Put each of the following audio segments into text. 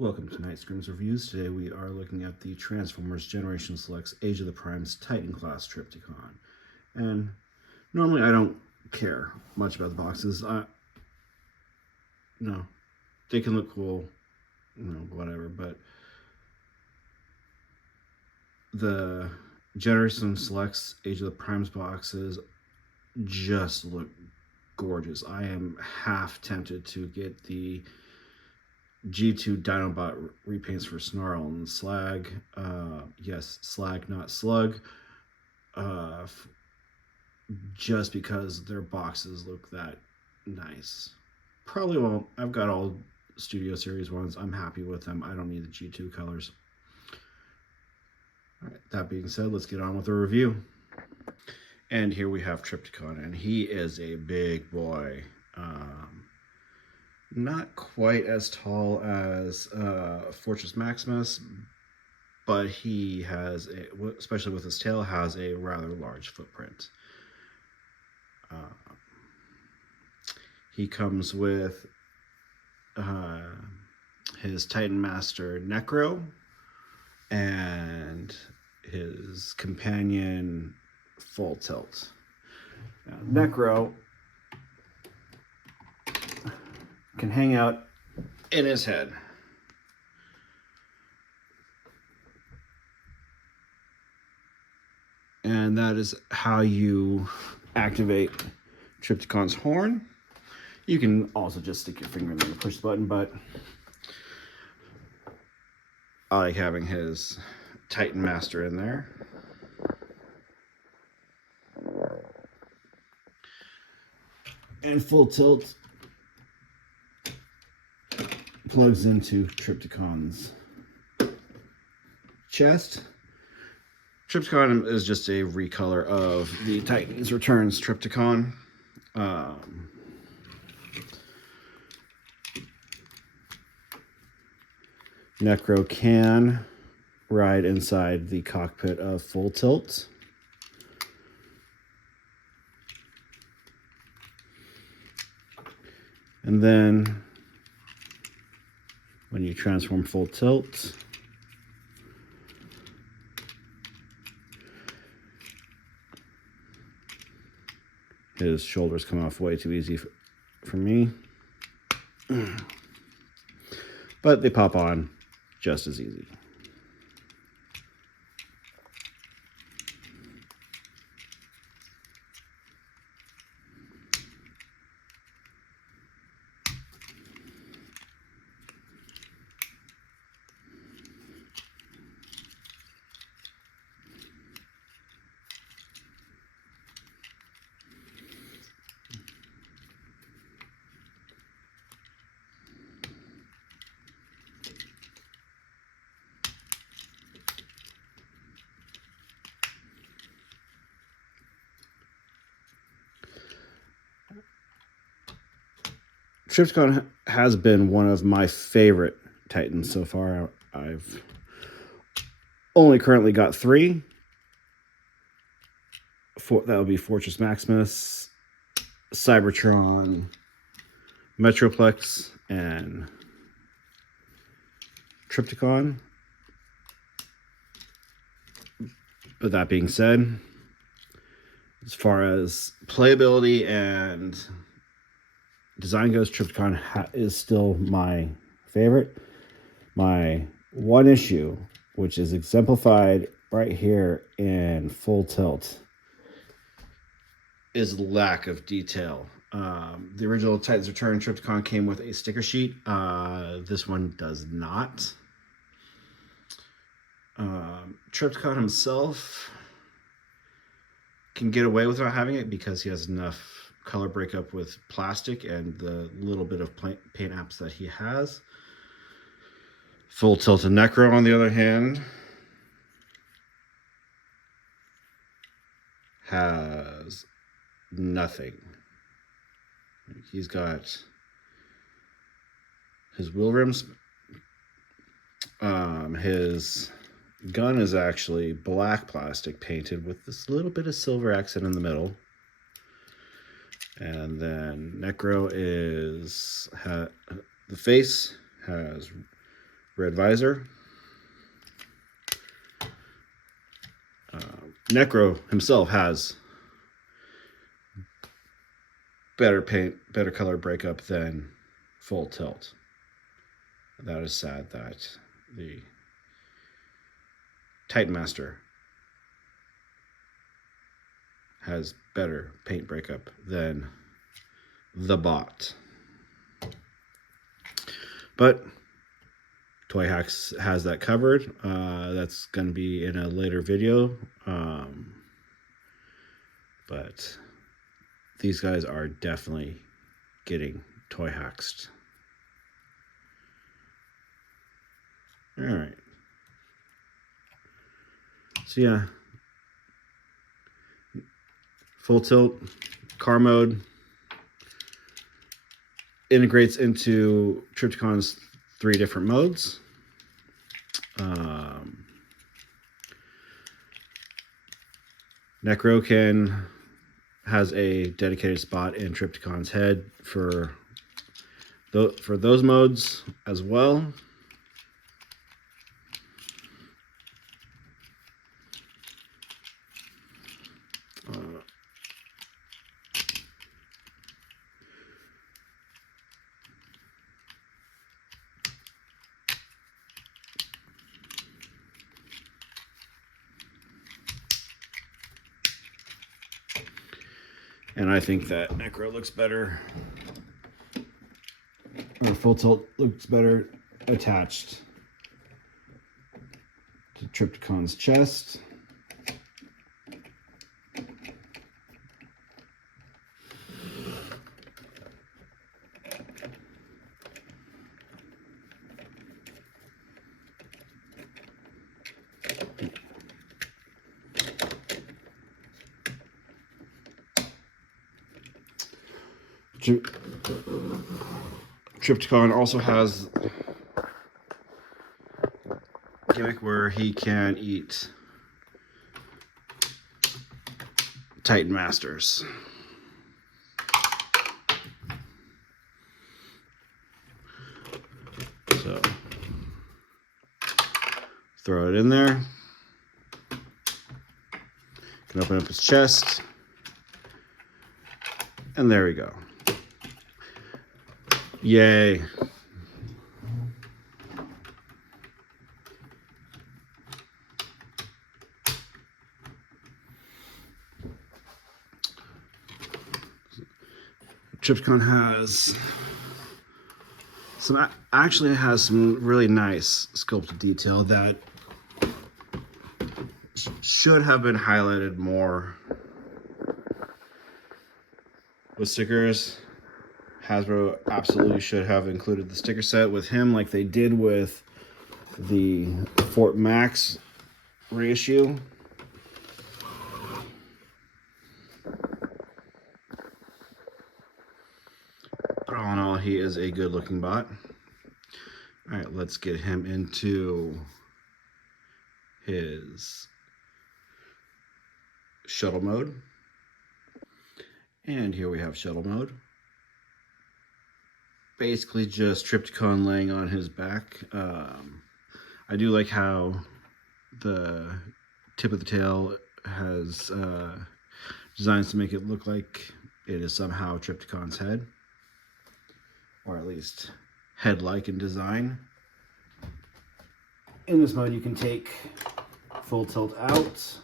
Welcome to Night Screams Reviews. Today we are looking at the Transformers Generation Selects Age of the Primes Titan Class Trypticon. And normally I don't care much about the boxes. No, they can look cool, whatever, but the Generation Selects Age of the Primes boxes just look gorgeous. I am half tempted to get the G2 Dinobot repaints for Snarl and Slag. Yes, Slag, not Slug. Just because their boxes look that nice. Probably won't. I've got all Studio Series ones. I'm happy with them. I don't need the G2 colors. All right, that being said, let's get on with the review. And here we have Trypticon, and he is a big boy. Not quite as tall as Fortress Maximus, but he has, especially with his tail, has a rather large footprint. He comes with his Titan Master Necro and his companion Full Tilt. Now, Necro can hang out in his head. And that is how you activate Trypticon's horn. You can also just stick your finger in there and push the button, but I like having his Titan Master in there. And Full Tilt plugs into Trypticon's chest. Trypticon is just a recolor of the Titans Returns Trypticon. Necro can ride inside the cockpit of Full Tilt. And then when you transform Full Tilt, his shoulders come off way too easy for me. But they pop on just as easy. Trypticon has been one of my favorite Titans so far. I've only currently got 3. That would be Fortress Maximus, Cybertron, Metroplex, and Trypticon. But that being said, as far as playability and design goes, Trypticon is still my favorite. My one issue, which is exemplified right here in Full Tilt, is lack of detail. The original Titans Return Trypticon came with a sticker sheet. This one does not. Trypticon himself can get away with not having it because he has enough color breakup with plastic and the little bit of paint apps that he has. Full Tilt and Necro, on the other hand, has nothing. He's got his wheel rims. His gun is actually black plastic painted with this little bit of silver accent in the middle. And then Necro is the face has red visor. Necro himself has better paint, better color breakup than Full Tilt. That is sad that the Titan Master has better paint breakup than the bot. But Toy Hacks has that covered. That's going to be in a later video. But these guys are definitely getting Toy Hacked. All right. So yeah, Full Tilt, car mode, integrates into Trypticon's 3 different modes. Necro has a dedicated spot in Trypticon's head for those modes as well. And I think that Necro looks better, or Full Tilt looks better attached to Trypticon's chest. Trypticon also has a gimmick where he can eat Titan Masters. So throw it in there. Can open up his chest. And there we go. Yay. Trypticon has actually has some really nice sculpted detail that should have been highlighted more with stickers. Hasbro absolutely should have included the sticker set with him like they did with the Fort Max reissue. But all in all, he is a good looking bot. All right, let's get him into his shuttle mode. And here we have shuttle mode. Basically just Trypticon laying on his back. I do like how the tip of the tail has designs to make it look like it is somehow Trypticon's head, or at least head-like in design. In this mode, you can take Full Tilt out,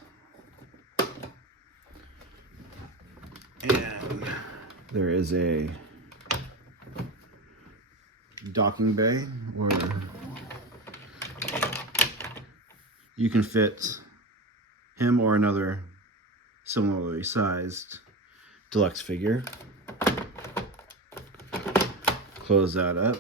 and there is a docking bay where you can fit him or another similarly sized deluxe figure. Close that up.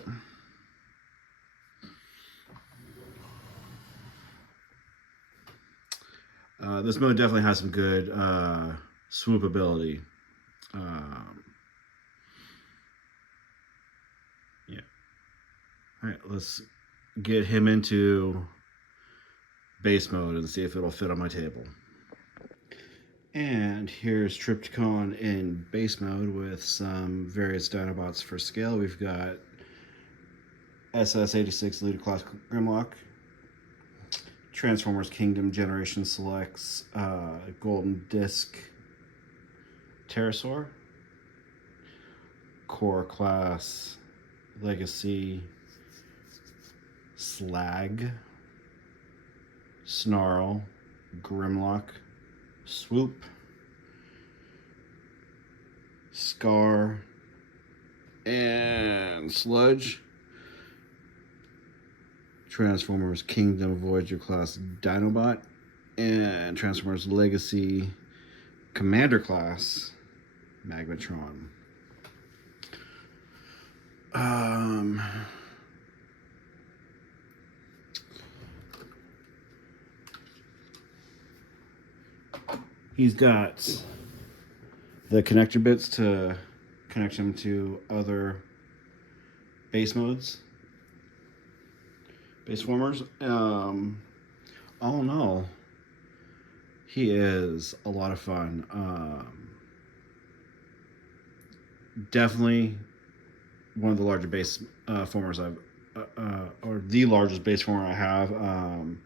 This mode definitely has some good swoop ability. Yeah. All right, let's get him into base mode and see if it'll fit on my table. And here's Trypticon in base mode with some various Dinobots for scale. We've got SS86 Ludicrous Grimlock, Transformers Kingdom Generation Selects Golden Disc Pterosaur, Core Class Legacy Slag, Snarl, Grimlock, Swoop, Scar, and Sludge. Transformers Kingdom Voyager class Dinobot, and Transformers Legacy Commander class Magmatron. He's got the connector bits to connect him to other base modes, base formers. All in all, he is a lot of fun. Definitely one of the larger base formers I've, or the largest base former I have. I've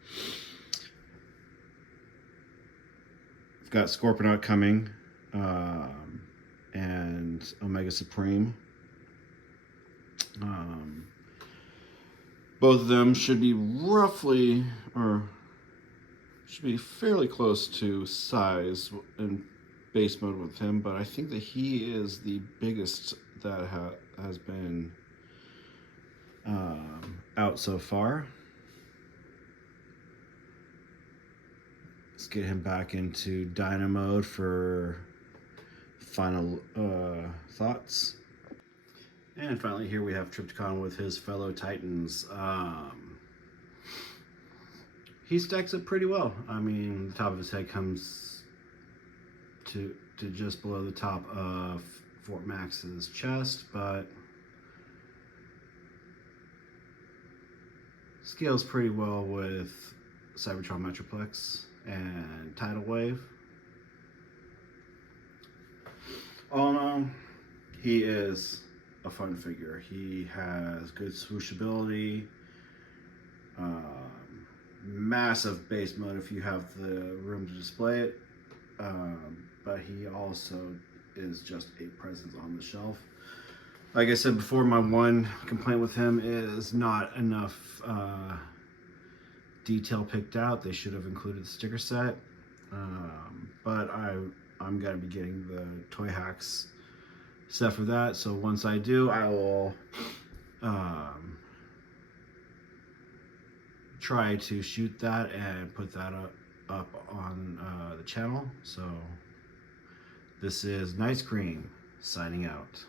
got Scorponok coming, and Omega Supreme. Both of them should be roughly, or should be fairly close to size in base mode with him, but I think that he is the biggest that has been out so far. Let's get him back into Dino mode for final thoughts. And finally here we have Trypticon with his fellow Titans. He stacks up pretty well. I mean, the top of his head comes to just below the top of Fort Max's chest, but scales pretty well with Cybertron Metroplex and Tidal Wave. All in all, he is a fun figure. He has good swooshability, massive base mode if you have the room to display it, but he also is just a presence on the shelf. Like I said before, my one complaint with him is not enough detail picked out. They should have included the sticker set, but I'm gonna be getting the Toy Hacks set for that. So once I do, I will try to shoot that and put that up on the channel. So this is Nice Cream signing out.